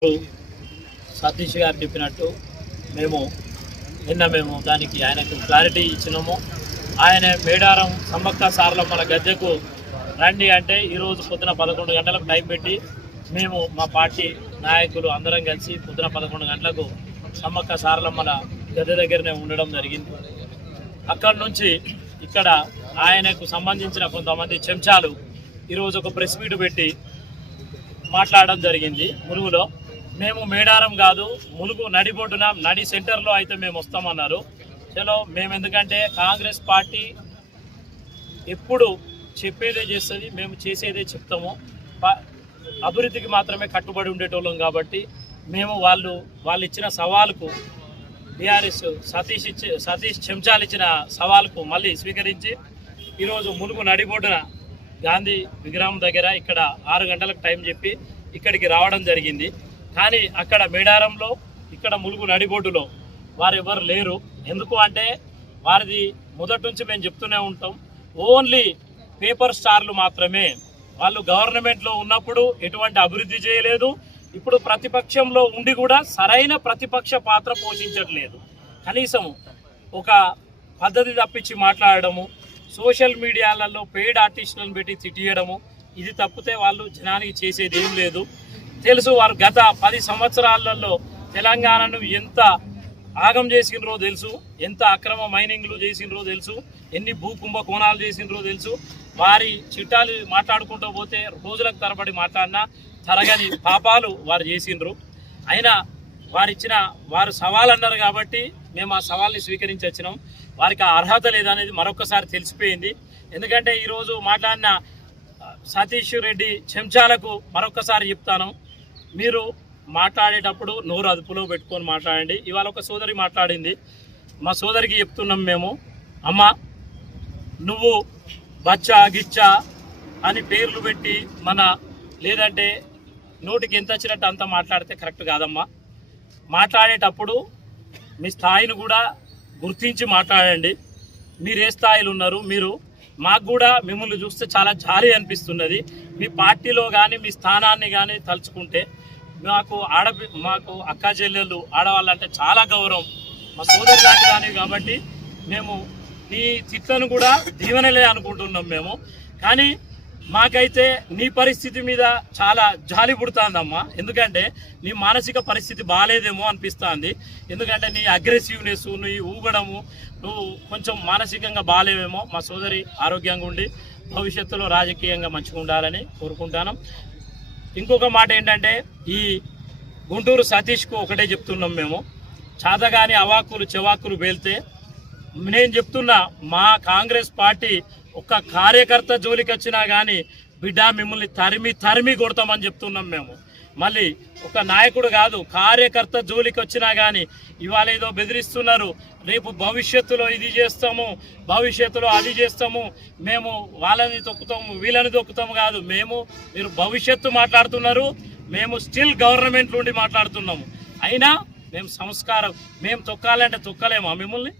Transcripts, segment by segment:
సతీష్ గారు చెప్పినట్టు నిన్న దానికి ఆయనకు క్లారిటీ ఇచ్చినాము. ఆయన మేడారం సమ్మక్క సారలమ్మల గద్దెకు రండి అంటే ఈరోజు పొద్దున 11 గంటలకు టైం పెట్టి మేము మా పార్టీ నాయకులు అందరం కలిసి పొద్దున 11 గంటలకు సమ్మక్క సారలమ్మల గద్దె దగ్గరనే ఉండడం జరిగింది. అక్కడి నుంచి ఇక్కడ ఆయనకు సంబంధించిన కొంతమంది చెంచాలు ఈరోజు ఒక ప్రెస్ మీట్ పెట్టి మాట్లాడడం జరిగింది. ములుగులో మేము మేడారం కాదు, ములుగు నడిబొడ్డున నడి సెంటర్లో అయితే మేము వస్తామన్నారు. చలో మేము ఎందుకంటే కాంగ్రెస్ పార్టీ ఎప్పుడు చెప్పేదే చేస్తుంది, మేము చేసేదే చెప్తాము, అభివృద్ధికి మాత్రమే కట్టుబడి ఉండేటోళ్ళం కాబట్టి మేము వాళ్ళు ఇచ్చిన సవాలుకు బీఆర్ఎస్ సతీష్ చెంచాలు ఇచ్చిన సవాలుకు మళ్ళీ స్వీకరించి ఈరోజు ములుగు నడిబొడ్డున గాంధీ విగ్రహం దగ్గర ఇక్కడ 6 గంటలకు టైం చెప్పి ఇక్కడికి రావడం జరిగింది. కానీ అక్కడ మేడారంలో ఇక్కడ ములుగు నడిబొడ్డులో వారు ఎవరు లేరు. ఎందుకు అంటే వారిది మొదటి నుంచి మేము చెప్తూనే ఉంటాం, ఓన్లీ పేపర్ స్టార్లు మాత్రమే. వాళ్ళు గవర్నమెంట్లో ఉన్నప్పుడు ఎటువంటి అభివృద్ధి చేయలేదు, ఇప్పుడు ప్రతిపక్షంలో ఉండి కూడా సరైన ప్రతిపక్ష పాత్ర పోషించట్లేదు. కనీసం ఒక పద్ధతి తప్పించి మాట్లాడడము, సోషల్ మీడియాలలో పెయిడ్ ఆర్టిస్టులను పెట్టి తిట్టియడము, ఇది తప్పితే వాళ్ళు జనానికి చేసేది ఏం లేదు. తెలుసు వారు గత 10 సంవత్సరాలలో తెలంగాణను ఎంత ఆగం చేసినరో తెలుసు, ఎంత అక్రమ మైనింగ్లు చేసినరో తెలుసు, ఎన్ని భూ కుంభకోణాలు చేసినరో తెలుసు. వారి చిట్టాలు మాట్లాడుకుంటూ పోతే రోజులకు తరబడి మాట్లాడినా తరగని పాపాలు వారు చేసినరు. అయినా వారు సవాల్ అన్నారు కాబట్టి మేము ఆ సవాల్ని స్వీకరించి వచ్చినాం. వారికి ఆ అర్హత లేదనేది మరొకసారి తెలిసిపోయింది. ఎందుకంటే ఈరోజు మాట్లాడిన సతీష్ రెడ్డి చెంచాలకు మరొకసారి చెప్తాను, మీరు మాట్లాడేటప్పుడు నోరు అదుపులో పెట్టుకొని మాట్లాడండి. ఇవాళ ఒక సోదరి మాట్లాడింది, మా సోదరికి చెప్తున్నాం మేము, అమ్మ నువ్వు బచ్చా గిచ్చా అని పేర్లు పెట్టి లేదంటే నోటికి ఎంత వచ్చినట్టు అంత మాట్లాడితే కరెక్ట్ కాదమ్మా. మాట్లాడేటప్పుడు మీ స్థాయిని కూడా గుర్తించి మాట్లాడండి. మీరు ఏ స్థాయిలో ఉన్నారు, మాకు కూడా మిమ్మల్ని చూస్తే చాలా జాలి అనిపిస్తున్నది. మీ పార్టీలో కానీ మీ స్థానాన్ని కానీ తలుచుకుంటే మాకు అక్క చెల్లెళ్ళు ఆడవాళ్ళంటే చాలా గౌరవం, మా సోదరు లాంటి దానివి కాబట్టి మేము నీ తిట్లను కూడా దీవెనలే అనుకుంటున్నాం మేము. కానీ మాకైతే నీ పరిస్థితి మీద చాలా జాలి పుడుతుందమ్మా. ఎందుకంటే నీ మానసిక పరిస్థితి బాగాలేదేమో అనిపిస్తుంది. ఎందుకంటే నీ అగ్రెసివ్నెస్, నీ ఊగడము, నువ్వు కొంచెం మానసికంగా బాగాలేవేమో. మా సోదరి ఆరోగ్యంగా ఉండి భవిష్యత్తులో రాజకీయంగా మంచిగా ఉండాలని కోరుకుంటాను. ఇంకొక మాట ఏంటంటే ఈ గుంటూరు సతీష్కు ఒకటే చెప్తున్నాం మేము, చాతగాని అవాకులు చెవాకులు పేలితే నేను చెప్తున్నా, మా కాంగ్రెస్ పార్టీ ఒక్క కార్యకర్త జోలికి వచ్చినా కానీ బిడ్డ మిమ్మల్ని తరిమి కొడతామని చెప్తున్నాం మేము. మళ్ళీ ఒక నాయకుడు కాదు, కార్యకర్త జోలికి వచ్చినా కానీ ఇవాళ ఏదో బెదిరిస్తున్నారు, రేపు భవిష్యత్తులో ఇది చేస్తాము, భవిష్యత్తులో అది చేస్తాము, మేము వాళ్ళని తొక్కుతాము వీళ్ళని తొక్కుతాము కాదు. మీరు భవిష్యత్తు మాట్లాడుతున్నారు, మేము స్టిల్ గవర్నమెంట్ నుండి మాట్లాడుతున్నాము. అయినా మేము తొక్కాలంటే తొక్కలేమా మిమ్మల్ని?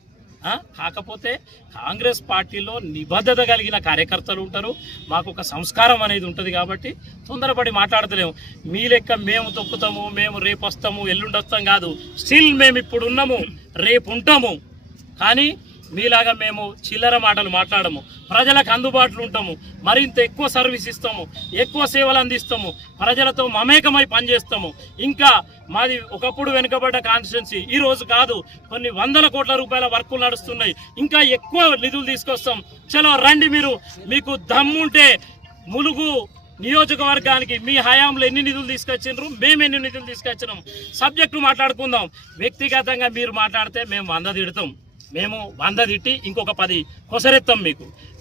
కాకపోతే కాంగ్రెస్ పార్టీలో నిబద్ధత కలిగిన కార్యకర్తలు ఉంటారు, మాకు ఒక సంస్కారం అనేది ఉంటుంది కాబట్టి తొందరపడి మాట్లాడతలేము. మీ లెక్క మేము తొక్కుతాము, మేము రేపు వస్తాము ఎల్లుండి వస్తాం కాదు. స్టిల్ మేము ఇప్పుడు ఉన్నాము, రేపు ఉంటాము. కానీ మీలాగా మేము చిల్లర మాటలు మాట్లాడము, ప్రజలకు అందుబాటులో ఉంటాము, మరింత ఎక్కువ సర్వీస్ ఇస్తాము, ఎక్కువ సేవలు అందిస్తాము, ప్రజలతో మమేకమై పనిచేస్తాము. ఇంకా మాది ఒకప్పుడు వెనుకబడ్డ కాన్స్టిట్యున్సీ, ఈరోజు కాదు, కొన్ని 100 కోట్ల రూపాయల వర్కులు నడుస్తున్నాయి, ఇంకా ఎక్కువ నిధులు తీసుకొస్తాం. చలో రండి, మీకు దమ్ముంటే ములుగు నియోజకవర్గానికి మీ హయాంలో ఎన్ని నిధులు తీసుకొచ్చినారు, మేము ఎన్ని నిధులు తీసుకొచ్చినాం, సబ్జెక్టు మాట్లాడుకుందాం. వ్యక్తిగతంగా మీరు మాట్లాడితే మేము 100 తిడతాం, మేము 100 తిట్టి ఇంకొక 10 కొసరెత్తాం.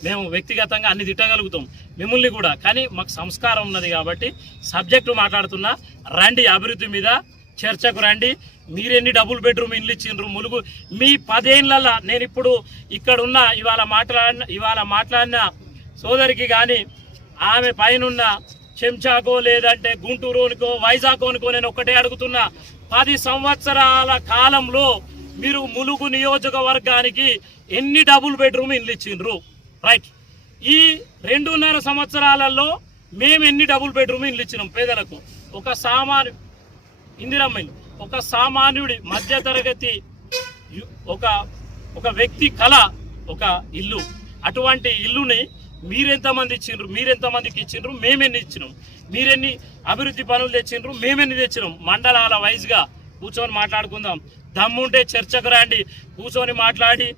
మేము వ్యక్తిగతంగా అన్ని తిట్టగలుగుతాం మిమ్మల్ని కూడా. కానీ మాకు సంస్కారం ఉన్నది కాబట్టి సబ్జెక్టు మాట్లాడుతున్నా, రండి అభివృద్ధి మీద చర్చకు రండి. మీరెన్ని డబుల్ బెడ్రూమ్ ఇల్లు ఇచ్చిండ్రు ములుగు? మీ 10 ఏళ్ళ నేను ఇప్పుడు ఇక్కడున్న ఇవాళ మాట్లాడిన సోదరికి కానీ ఆమె పైనున్న చెంచాకో లేదంటే గుంటూరుకో వైజాగ్కో నేను ఒక్కటే అడుగుతున్నా, 10 సంవత్సరాల కాలంలో మీరు ములుగు నియోజకవర్గానికి ఎన్ని డబుల్ బెడ్రూమ్ ఇల్లు ఇచ్చిండ్రు? రైట్. ఈ 2.5 సంవత్సరాలలో మేము ఎన్ని డబుల్ బెడ్రూమ్ ఇల్లు ఇచ్చినాం పేదలకు? ఒక ఇందిరమ్మ ఇల్లు ఒక సామాన్యుడి మధ్యతరగతి ఒక వ్యక్తి కళ, ఒక ఇల్లు. అటువంటి ఇల్లుని మీరెంతమంది ఇచ్చిండ్రు, మీరెంతమందికి ఇచ్చిండ్రు, మేమెన్ని ఇచ్చినాం, మీరెన్ని అభివృద్ధి పనులు తెచ్చిండ్రు, మేమెన్ని తెచ్చినాం. మండలాల వైజ్గా కూర్చొని మాట్లాడుకుందాం. దమ్ముంటే చర్చకు రండి, కూర్చొని మాట్లాడి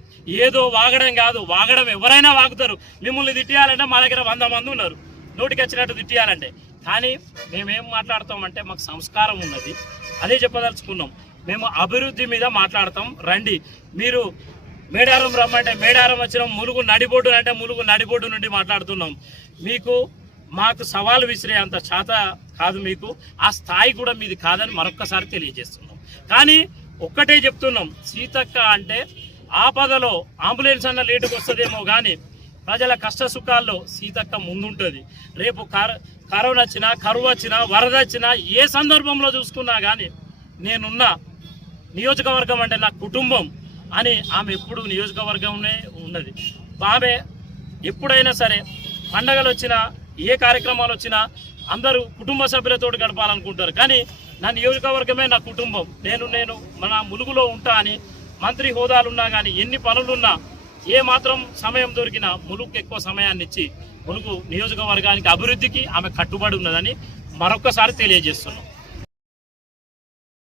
ఏదో వాగడం కాదు. వాగడం ఎవరైనా వాగుతారు. మిమ్మల్ని తిట్టియాలంటే మా దగ్గర 100 మంది ఉన్నారు నోటికి వచ్చినట్టు తిట్టియాలంటే. కానీ మేమేం మాట్లాడతామంటే మాకు సంస్కారం ఉన్నది, అదే చెప్పదలుచుకున్నాం. మేము అభివృద్ధి మీద మాట్లాడతాం. రండి, మీరు మేడారం రమ్మంటే మేడారం వచ్చినాం, ములుగు నడిబొడ్డు అంటే ములుగు నడిబొడ్డు నుండి మాట్లాడుతున్నాం. మాకు సవాలు విసిరే అంత చేత కాదు, మీకు ఆ స్థాయి కూడా మీది కాదని మరొక్కసారి తెలియజేస్తున్నాం. కానీ ఒక్కటే చెప్తున్నాం, సీతక్క అంటే ఆపదలో అంబులెన్స్ అన్న లేటుకు వస్తుందేమో కానీ ప్రజల కష్ట సుఖాల్లో సీతక్క ముందుంటుంది. రేపు కరోనా వచ్చినా, కరువు వచ్చినా, వరద వచ్చినా, ఏ సందర్భంలో చూసుకున్నా కానీ నేనున్న నియోజకవర్గం అంటే నా కుటుంబం అని ఆమె ఎప్పుడు నియోజకవర్గంలో ఉన్నది. ఆమె ఎప్పుడైనా సరే పండగలు వచ్చినా, ఏ కార్యక్రమాలు వచ్చినా అందరూ కుటుంబ సభ్యులతో గడపాలనుకుంటారు. కానీ నా నియోజకవర్గమే నా కుటుంబం. నేను మన ములుగులో ఉంటా అని మంత్రి హోదాలున్నా కానీ, ఎన్ని పనులున్నా, ఏ మాత్రం సమయం దొరికినా ములుగుకి ఎక్కువ సమయాన్ని ఇచ్చి ములుగు నియోజకవర్గానికి అభివృద్ధికి ఆమె కట్టుబడి ఉన్నదని మరొక్కసారి తెలియజేస్తున్నాం.